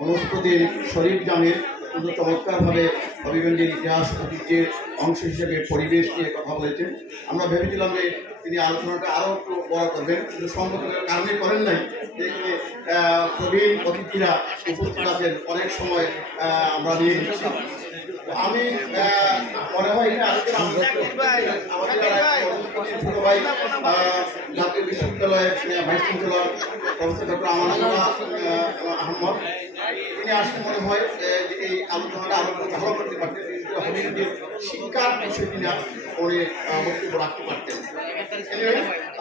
বনস্পতির শরীফ জামের কিন্তু চমৎকারভাবে হবিগঞ্জের ইতিহাস ঐতিহ্যের অংশ হিসেবে পরিবেশ নিয়ে কথা বলেছেন। আমরা ভেবেছিলাম যে তিনি আলোচনাটা আরও একটু বড় করবেন, কিন্তু সংগঠনের কারণে করেন নাই। যে প্রবীণ অতিথিরা উপস্থিত আছেন। অনেক সময় আমরা নিয়ে আমি মনে হয় এটা ছোট ভাই জাতীয় বিশ্ববিদ্যালয়ের আহ, vice chancellor professor doctor Amanullah আহ, আহমদ। তিনি আসলে মনে হয় যে এই আলোচনাটা আরও ভালো করতে পারতেন শিক্ষার বিষয়টি না আহ, বক্তব্য রাখতে পারতেন।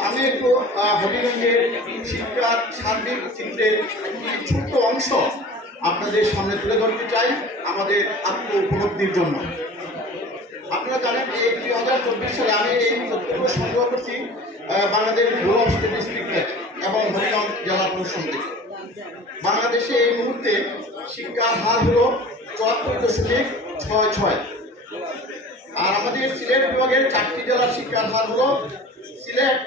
আমি একটু হবিগঞ্জের শিক্ষার সার্বিক চিত্রের একটি ছোট্ট অংশ আপনাদের সামনে তুলে ধরতে চাই আমাদের আত্ম উপলব্ধির জন্য। আপনারা জানেন এই দুই হাজার চব্বিশ সালে আমি এই তথ্যগুলো সংগ্রহ করছি বাংলাদেশ ব্যুরো অফ এবং হরিগঞ্জ জেলা প্রশাসন থেকে। বাংলাদেশে এই মুহূর্তে শিক্ষার হার হলো চুয়াত্তর দশমিক ছয় ছয়। আর আমাদের সিলেট বিভাগের চারটি জেলার শিক্ষার হার হলো সিলেট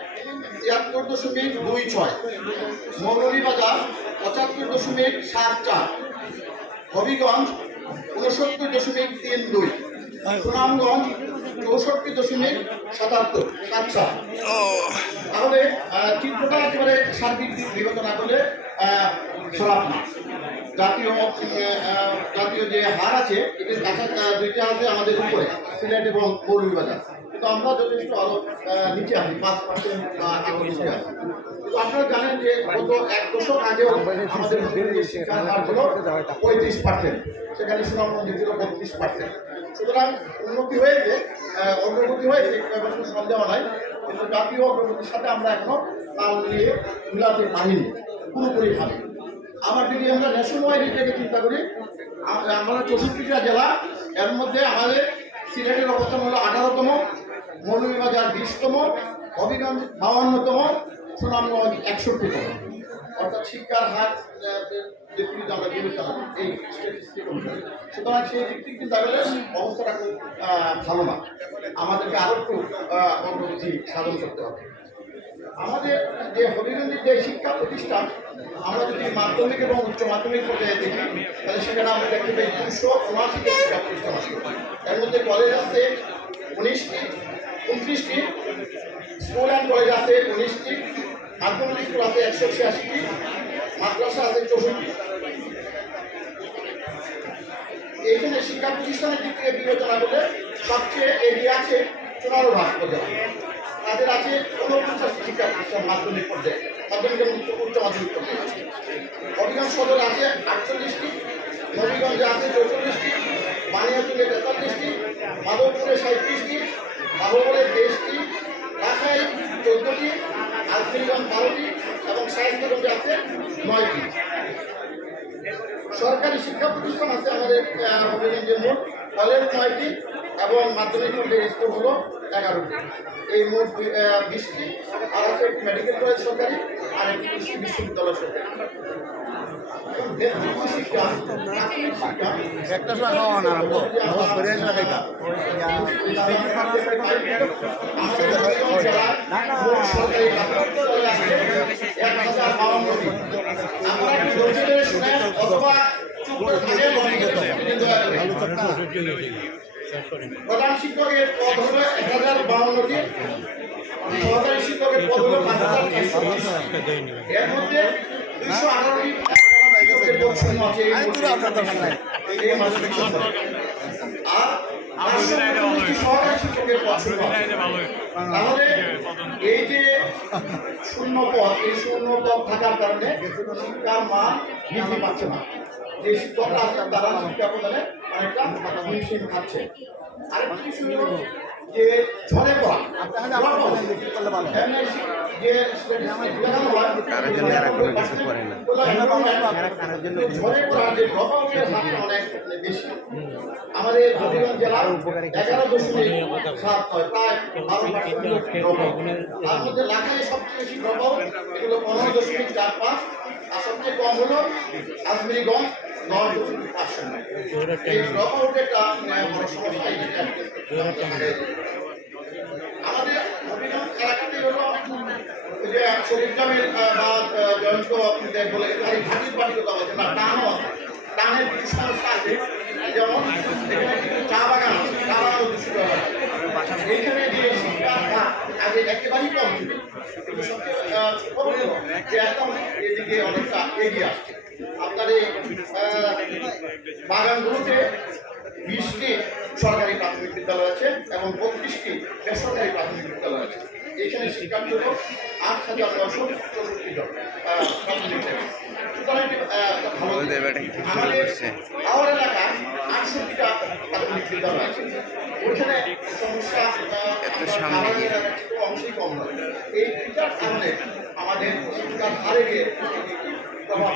তিয়াত্তর দশমিক দুই ছয়, মৌলভীবাজার পঁচাত্তর দশমিক সাত চার। হবিগঞ্জ উনসত্তর দশমিক তিন দুই, সুনামগঞ্জ চৌষট্টি দশমিক সাতাত্তর। সাত সাত তাহলে চিত্রটা একেবারে সার্বিক দিক বিবেচনা করলে খারাপ না। জাতীয় জাতীয় যে হার আছে এটির কাছাকাছি দুইটা আছে আমাদের উপরে, সিলেট এবং মৌলভীবাজার। কিন্তু আমরা যথেষ্ট আরও নিচে আছি, পাঁচ পার্সেন্ট আছি। আপনারা জানেন যে গত এক দশক আগেও আমাদের মধ্যে শিক্ষার হার হলো পঁয়ত্রিশ পার্সেন্ট সেখানে সুনামগঞ্জে ছিল বত্রিশ পার্সেন্ট সুতরাং উন্নতি হয়েছে অগ্রগতি হয়েছে কোনো সন্দেহ নাই। কিন্তু জাতীয় অগ্রগতির সাথে আমরা এখনও তাল মিলিয়ে মিলাতে পারিনি পুরোপুরি ভাবে আমার যদি আমরা ন্যাশনাল ওয়াইড চিন্তা করি আমরা চৌষট্টিটা জেলা এর মধ্যে আমাদের সিলেটের অবস্থান হলো আঠারোতম মৌলভীবাজার বিশতম হবিগঞ্জ বাউান্নতম সুনামগঞ্জ একষট্টিতম অর্থাৎ শিক্ষার হার পৃথিবীতে আমরা এই স্ট্যাটিস্টিক অনুসারে। সুতরাং সেই দিক থেকে কিন্তু অবস্থাটা খুব ভালো না। আমাদেরকে আরও একটু অগ্রগতি সাধন করতে হবে। আমাদের যে হবিগঞ্জের যে শিক্ষা প্রতিষ্ঠান, আমরা যদি মাধ্যমিক এবং উচ্চ মাধ্যমিক পর্যায়ে দেখি, তাহলে সেখানে আমরা দেখতে পাই দুশো উনআশিটি শিক্ষা প্রতিষ্ঠান আছে। এর মধ্যে কলেজ আছে উনিশটি, উনত্রিশটি স্কুল অ্যান্ড কলেজ আছে উনিশটি মাধ্যমিক স্কুল আছে একশো ছিয়াশিটি, মাদ্রাসা আছে চৌষট্টি। এইখানে শিক্ষা প্রতিষ্ঠানের দিক থেকে বিবেচনা করলে সবচেয়ে এগিয়ে আছে চুনারো ভাগ পর্যায়ে তাদের আছে ঊনপঞ্চাশটি শিক্ষা প্রতিষ্ঠান মাধ্যমিক পর্যায়ে। মাধ্যমিক এবং উচ্চ মাধ্যমিক পর্যায়ে হবিগঞ্জ সদর আছে আটচল্লিশটি, নবীগঞ্জে আছে চৌচল্লিশটি, বানিয়াচুলে তেতাল্লিশটি, মাধবপুরে সাঁত্রিশটি বাহুবলে তেইশটি ঢাকায় চোদ্দটি আলফিনগঞ্জ বারোটি এবং সাহিত্যগঞ্জে আছে নয়টি। সরকারি শিক্ষা প্রতিষ্ঠান আছে আমাদের হবিগঞ্জে মোট। কলেজ নয়টি এবং মাধ্যমিক পর্যায়ের স্কুল হলো এগারোটি। এই মোট বিশটি। আর আছে মেডিকেল কলেজ সরকারি আর একটি কৃষি বিশ্ববিদ্যালয় সরকারি। একটা খাওয়া না করে প্রধান শিক্ষকের পদ হলো এক হাজার বাউন্নটি সহকারী শিক্ষকের পদ হলো পাঁচ হাজার একশো এর মধ্যে দুইশো আঠারোটি এই যে শূন্য পদ এই শূন্য পদ থাকার কারণে শিক্ষার মান বৃদ্ধি পাচ্ছে না যে শিক্ষকরা তারা শিক্ষা প্রদানে অনেকটা খাচ্ছে। আরেকটি বিষয় যে ঝড়ে পড়া কারোর জন্য এরা কোনো কিছু করে না। যে পড়া অনেক বেশি। আমাদের হবিগঞ্জ জেলা এগারো দশমিক সাত প্রায় বারো তার মধ্যে লাখায় সবচেয়ে বেশি ড্রপ এগুলো পনেরো দশমিক চার পাঁচ আর সবচেয়ে কম হলো আজমিরিগঞ্জ দশমিক পার্সেন্ট এই ড্রপ আউটেরটা বড় সমস্যা আমাদের হবিগঞ্জ এলাকাতে হলো যে বা জয়ন্ত বলে আছে যেমন চা বাগান চা বাগান দূষিত হয় এখানে যে আগে একেবারেই যে এখন এদিকে অনেকটা এগিয়ে আসছে। আপনার এই বাগানগুলোতে বিশটি সরকারি প্রাথমিক বিদ্যালয় আছে এবং বত্রিশটি বেসরকারি প্রাথমিক বিদ্যালয় আছে। এখানে শিক্ষার্থী হল আট হাজার নশো চৌষট্টি জন? আমার এলাকায় আটষট্টিটা প্রাথমিক বিদ্যালয় আছে। ওইখানে সমস্যা সামনে অংশই কম নয়। এই দুইটার কারণে আমাদের শিক্ষার হারে গিয়ে প্রভাব